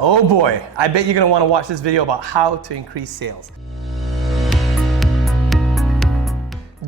Oh boy, I bet you're gonna wanna watch this video about how to increase sales.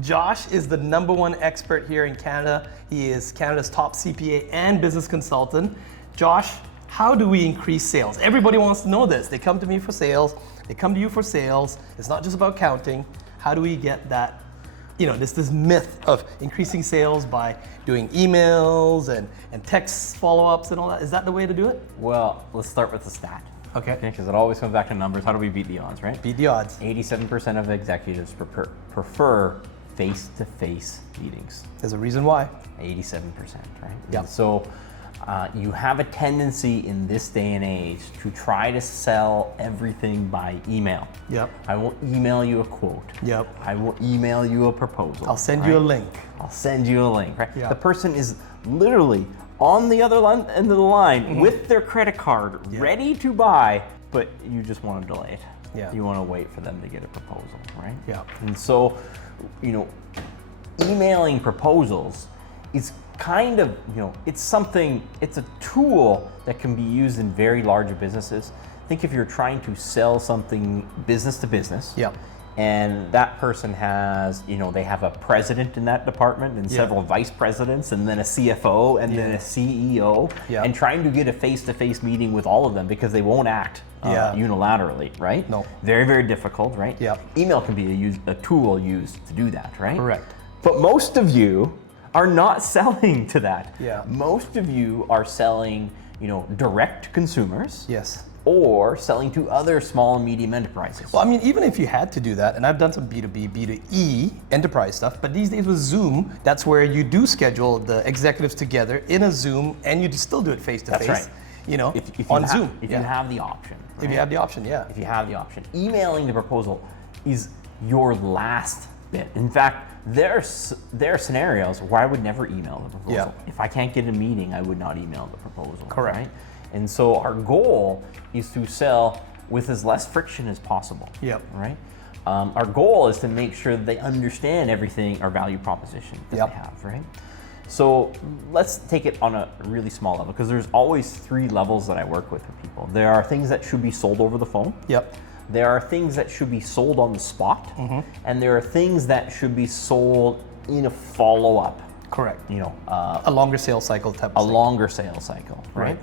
Josh is the #1 expert here in Canada. He is Canada's top CPA and business consultant. Josh, how do we increase sales? Everybody wants to know this. They come to me for sales, they come to you for sales. It's not just about counting. How do we get that, this myth of increasing sales by doing emails and text follow-ups and all that? Is that the way to do it? Well, let's start with the stat. Okay. Because it always comes back to numbers. How do we beat the odds, right? Beat the odds. 87% of executives prefer face-to-face meetings. There's a reason why. 87%, right? Yeah. And so you have a tendency in this day and age to try to sell everything by email. Yep. I will email you a quote. Yep. I will email you a proposal. I'll send you a link. I'll send you a link, right? Yeah. The person is literally on the other end of the line with their credit card, ready to buy, but you just want to delay it. Yeah. You want to wait for them to get a proposal, right? Yeah. And so, emailing proposals is kind of, it's a tool that can be used in very large businesses. Think if you're trying to sell something business to business. Yeah. And that person has, they have a president in that department and several vice presidents and then a CFO and then a CEO and trying to get a face-to-face meeting with all of them because they won't act unilaterally, right? No. Very, very difficult, right? Yeah. Email can be a tool used to do that, right? Correct. But most of you are not selling to that. Yeah. Most of you are selling, direct to consumers. Yes. Or selling to other small and medium enterprises. Well, I mean, even if you had to do that, and I've done some B2B, B2E enterprise stuff, but these days with Zoom, that's where you do schedule the executives together in a Zoom, and you still do it face to face. That's right. If on you Zoom. If you have the option. Right? If you have the option, yeah. If you have the option. Emailing the proposal is your last bit. In fact, there are scenarios where I would never email the proposal. Yeah. If I can't get a meeting, I would not email the proposal. Correct. Right? And so our goal is to sell with as less friction as possible. Yep. Right? Our goal is to make sure that they understand everything, our value proposition that they have, right? So let's take it on a really small level, because there's always 3 levels that I work with people. There are things that should be sold over the phone. Yep. There are things that should be sold on the spot, and there are things that should be sold in a follow-up. Correct. A longer sales cycle type of thing. longer sales cycle, right?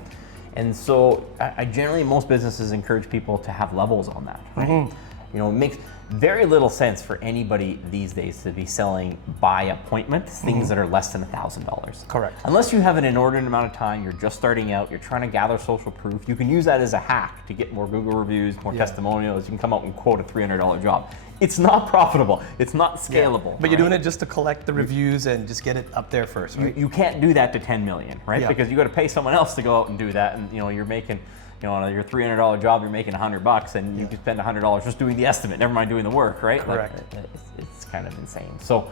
And so I generally, most businesses encourage people to have levels on that, right? It makes very little sense for anybody these days to be selling by appointment things that are less than $1,000. Correct. Unless you have an inordinate amount of time, you're just starting out, you're trying to gather social proof, you can use that as a hack to get more Google reviews, more testimonials. You can come out and quote a $300 job. It's not profitable. It's not scalable. But you're doing it just to collect the reviews and just get it up there first, right? You can't do that to 10 million, right? Yeah. Because you got to pay someone else to go out and do that, and you're making, on your $300 job, you're making $100, and you can spend $100 just doing the estimate. Never mind doing the work, right? Correct. It's kind of insane. So,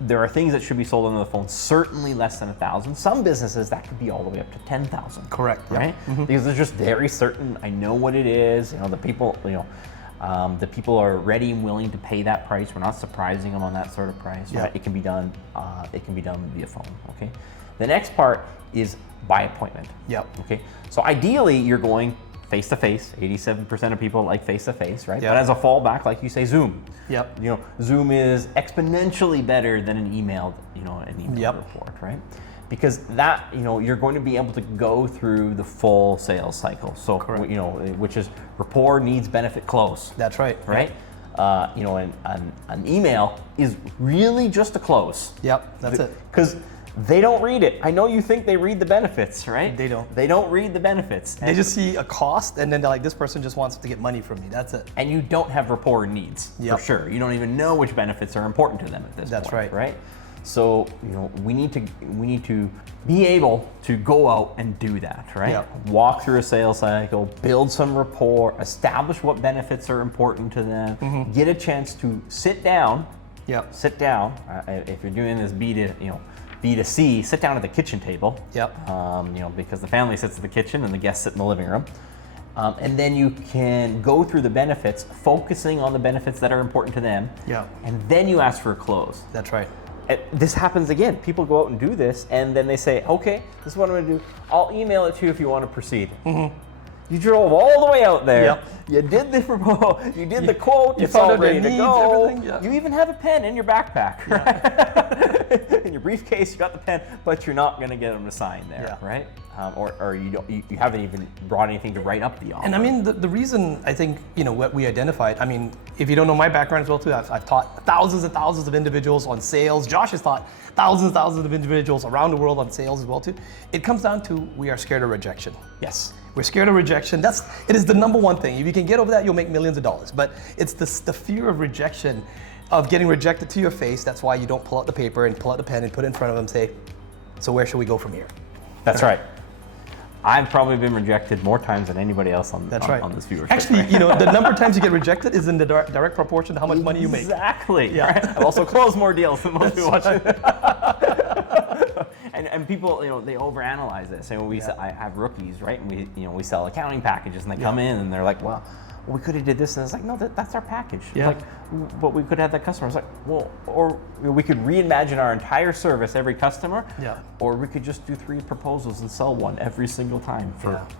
there are things that should be sold on the phone, certainly less than 1,000. Some businesses that could be all the way up to 10,000. Correct. Right? Because they're just very certain. I know what it is. The people, the people are ready and willing to pay that price. We're not surprising them on that sort of price. Right? It can be done. It can be done via phone. Okay. The next part is by appointment. Yep. Okay. So ideally, you're going face to face. 87% of people like face to face, right? Yep. But as a fallback, like you say, Zoom. Yep. Zoom is exponentially better than an emailed, report, right? Because that, you're going to be able to go through the full sales cycle. So, which is rapport, needs, benefit, close. That's right. Right? An email is really just a close. Yep, that's it. Because they don't read it. I know you think they read the benefits, right? They don't. They don't read the benefits. They just see a cost, and then they're like, this person just wants to get money from me. That's it. And you don't have rapport and needs, for sure. You don't even know which benefits are important to them at this point. That's right. Right? So, we need to be able to go out and do that, right? Yep. Walk through a sales cycle, build some rapport, establish what benefits are important to them, get a chance to sit down. Yep. Sit down. If you're doing this B2C, sit down at the kitchen table. Yep. Because the family sits at the kitchen and the guests sit in the living room. And then you can go through the benefits, focusing on the benefits that are important to them. Yeah. And then you ask for a close. That's right. This happens again. People go out and do this, and then they say, okay, this is what I'm going to do. I'll email it to you if you want to proceed. You drove all the way out there. Yep. You did the proposal. You did the quote. You It's found all out their ready to needs, go. everything, yeah. You even have a pen in your backpack, right? In your briefcase, you got the pen, but you're not going to get them to sign there, Yeah. right? Or you haven't even brought anything to write up the offer. And I mean, the reason I think, what we identified, I mean, if you don't know my background as well too, I've taught thousands and thousands of individuals on sales. Josh has taught thousands and thousands of individuals around the world on sales as well too. It comes down to we are scared of rejection. Yes. We're scared of rejection. It is the number one thing. If you can get over that, you'll make millions of dollars. But it's the fear of rejection, of getting rejected to your face. That's why you don't pull out the paper and pull out the pen and put it in front of them and say, so where should we go from here? That's right. I've probably been rejected more times than anybody else on this viewership. Actually, the number of times you get rejected is in the direct proportion to how much money you make. Exactly. Yeah. Right? I've also closed more deals than most people watching. And people, they overanalyze this. And I have rookies, right? And we sell accounting packages, and they come in and they're like, well, we could have did this, and it's like, no, that's our package. Yeah. Like, but we could have that customer. It's like, well, or we could reimagine our entire service every customer. Yeah. Or we could just do 3 proposals and sell one every single time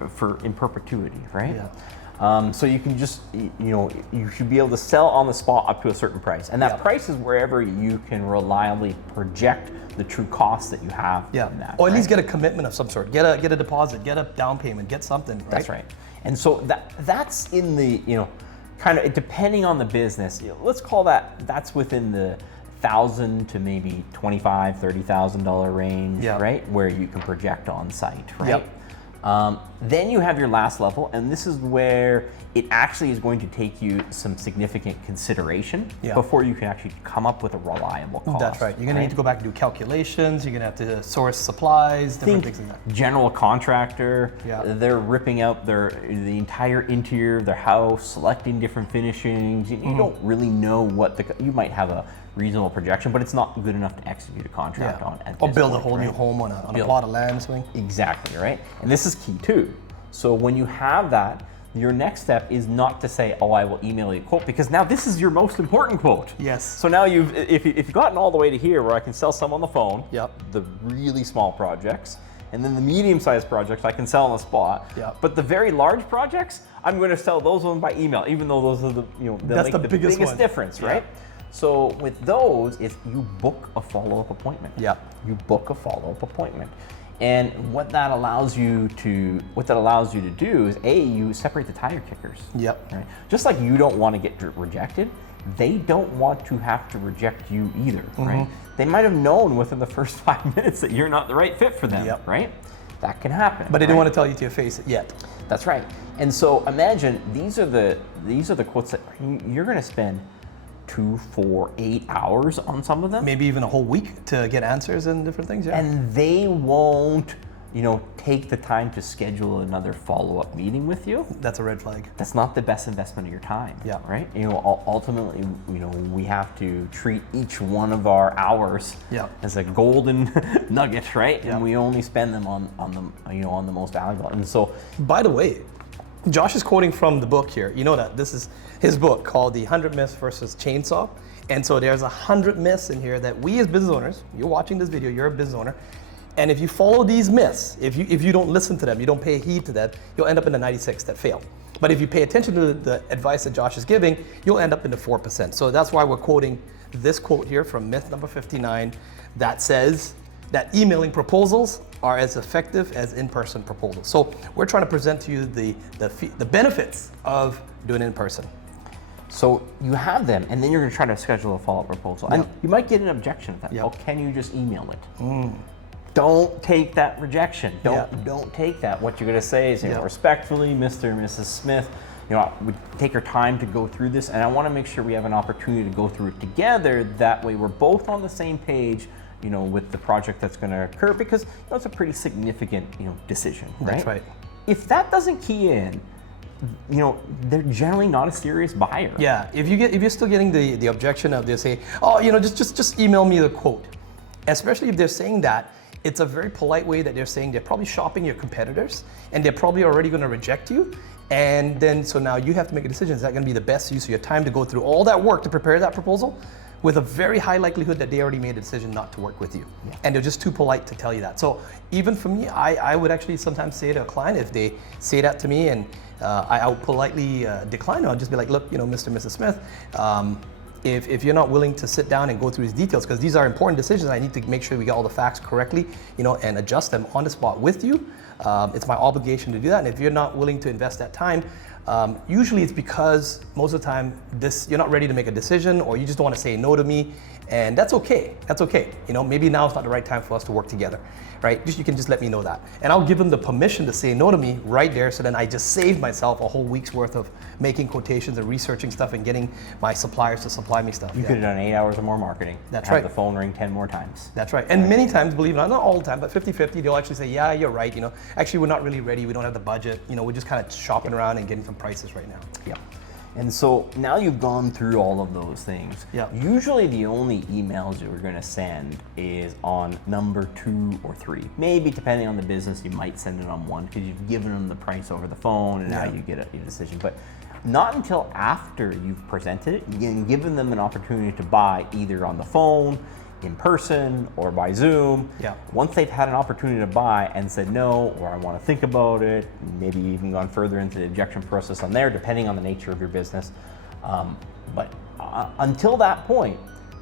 for in perpetuity, right? Yeah. So you can just, you should be able to sell on the spot up to a certain price. And that price is wherever you can reliably project the true cost that you have in that. Or at least get a commitment of some sort. Get a deposit, get a down payment, get something, right? That's right. And so that's in the, kind of depending on the business, let's call that's within the $1,000 to maybe $25,000, $30,000 range, right? Where you can project on site, right? Yep. Then you have your last level, and this is where it actually is going to take you some significant consideration before you can actually come up with a reliable cost. That's right. You're going to need to go back and do calculations. You're going to have to source supplies, different things like that. General contractor. Yeah. They're ripping out the entire interior of their house, selecting different finishings. You don't really know you might have a reasonable projection, but it's not good enough to execute a contract on. Or build a whole new home on a plot of land or something. Exactly, right? And this is key too. So when you have that, your next step is not to say, oh, I will email you a quote, because now this is your most important quote. Yes. So now if you've gotten all the way to here where I can sell some on the phone, Yep. the really small projects, and then the medium-sized projects I can sell on the spot. Yep. But the very large projects, I'm going to sell those ones by email, even though those are That's the biggest one. difference, right? So with those, you book a follow-up appointment. Yeah. You book a follow-up appointment. And what that allows you to do is you separate the tire kickers. Yep. Right? Just like you don't want to get rejected, they don't want to have to reject you either, right? They might have known within the first 5 minutes that you're not the right fit for them, right? That can happen. But they didn't want to tell you to your face yet. That's right. And so imagine these are the quotes that you're going to spend 2, 4, 8 hours on some of them. Maybe even a whole week to get answers and different things. Yeah. And they won't, take the time to schedule another follow-up meeting with you. That's a red flag. That's not the best investment of your time. Yeah. Right. Ultimately, we have to treat each one of our hours as a golden nugget, right? Yeah. And we only spend them on the most valuable. And so, by the way, Josh is quoting from the book here. You know that this is his book called The 100 Myths versus Chainsaw. And so there's 100 myths in here that we as business owners, you're watching this video, you're a business owner, and if you follow these myths, if you don't listen to them, you don't pay heed to them, you'll end up in the 96 that fail. But if you pay attention to the advice that Josh is giving, you'll end up in the 4%. So that's why we're quoting this quote here from myth number 59 that says that emailing proposals are as effective as in-person proposals. So we're trying to present to you the benefits of doing it in person. So you have them, and then you're going to try to schedule a follow-up proposal. And you might get an objection to that. Yep. Oh, can you just email it? Don't take that rejection. Don't take that. What you're going to say is, respectfully, Mr. and Mrs. Smith, we take our time to go through this, and I want to make sure we have an opportunity to go through it together. That way we're both on the same page, with the project that's going to occur, because it's a pretty significant, decision, right? That's right. If that doesn't key in, they're generally not a serious buyer. Yeah, if you're still getting the objection of, they say, oh, just email me the quote. Especially if they're saying that, it's a very polite way that they're saying they're probably shopping your competitors, and they're probably already going to reject you. And then, so now you have to make a decision. Is that going to be the best use of your time to go through all that work to prepare that proposal? with a very high likelihood that they already made a decision not to work with you. Yeah. And they're just too polite to tell you that. So even for me, I would actually sometimes say to a client, if they say that to me and I would politely decline, I'll just be like, look, Mr. and Mrs. Smith, if you're not willing to sit down and go through these details, because these are important decisions, I need to make sure we get all the facts correctly, and adjust them on the spot with you. It's my obligation to do that. And if you're not willing to invest that time, usually it's because most of the time you're not ready to make a decision, or you just don't want to say no to me, and that's okay. That's okay. Maybe now it's not the right time for us to work together, right? You can just let me know that, and I'll give them the permission to say no to me right there. So then I just saved myself a whole week's worth of making quotations and researching stuff and getting my suppliers to supply me stuff. You could have done 8 hours of more marketing. That's have right. The phone ring 10 more times. That's right. And many times, believe it or not all the time, but 50-50, they'll actually say, yeah, you're right. Actually, we're not really ready. We don't have the budget. We're just kind of shopping around and getting some prices right now. Yeah. And so now you've gone through all of those things. Yeah. Usually the only emails you're going to send is on number 2 or 3. Maybe depending on the business, you might send it on 1 because you've given them the price over the phone and now you get a decision. But not until after you've presented it and given them an opportunity to buy either on the phone, in person, or by Zoom. Yeah. Once they've had an opportunity to buy and said no, or I want to think about it, maybe even gone further into the objection process on there, depending on the nature of your business. But until that point,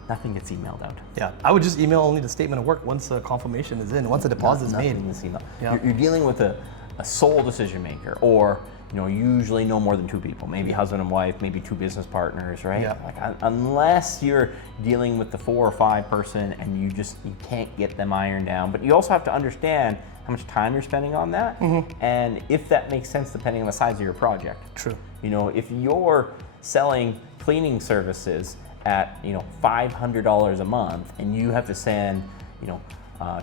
nothing gets emailed out. Yeah, I would just email only the statement of work once a confirmation is in, once the deposit is made. Nothing gets emailed. Yeah. You're dealing with a sole decision maker, or usually no more than 2 people, maybe husband and wife, maybe 2 business partners, right? Yeah. Like, unless you're dealing with the 4 or 5 person and you can't get them ironed down, but you also have to understand how much time you're spending on that, and if that makes sense depending on the size of your project. True. If you're selling cleaning services at $500 a month and you have to send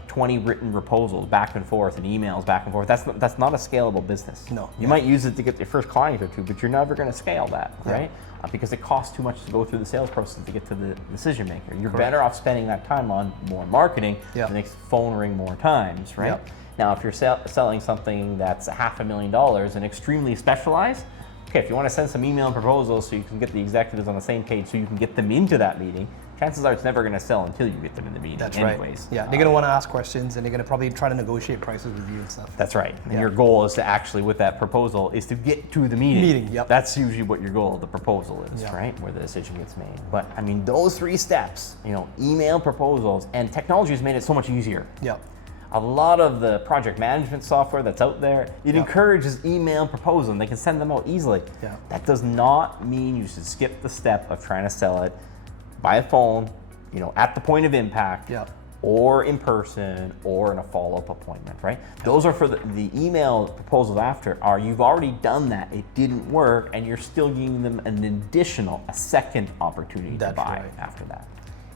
20 written proposals back and forth and emails back and forth, that's not a scalable business. No. You might use it to get your first client or 2, but you're never going to scale that, right? Because it costs too much to go through the sales process to get to the decision maker. You're better off spending that time on more marketing that makes the phone ring more times, right? Now, if you're selling something that's $500,000 and extremely specialized, okay, if you want to send some email proposals so you can get the executives on the same page so you can get them into that meeting, chances are it's never going to sell until you get them in the meeting. That's anyways. right. Yeah, they're going to want to ask questions and they're going to probably try to negotiate prices with you and stuff. That's right. And your goal is to actually, with that proposal, is to get to the meeting. Yep. That's usually what your goal of the proposal is, right? Where the decision gets made. But I mean, those 3 steps, email, proposals, and technology has made it so much easier. Yeah. A lot of the project management software that's out there, it encourages email proposal and they can send them out easily. Yeah. That does not mean you should skip the step of trying to sell it by phone, at the point of impact, or in person, or in a follow-up appointment, right? Those are for the email proposals after you've already done that, it didn't work, and you're still giving them a second opportunity to buy after that.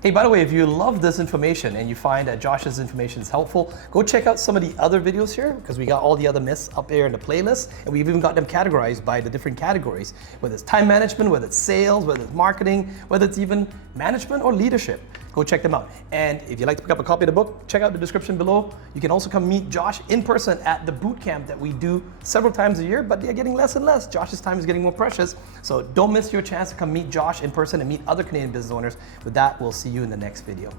Hey, by the way, if you love this information and you find that Josh's information is helpful, go check out some of the other videos here, because we got all the other myths up there in the playlist, and we've even got them categorized by the different categories, whether it's time management, whether it's sales, whether it's marketing, whether it's even management or leadership. Go check them out. And if you'd like to pick up a copy of the book, check out the description below. You can also come meet Josh in person at the boot camp that we do several times a year, but they're getting less and less. Josh's time is getting more precious. So don't miss your chance to come meet Josh in person and meet other Canadian business owners. With that, we'll see you in the next video.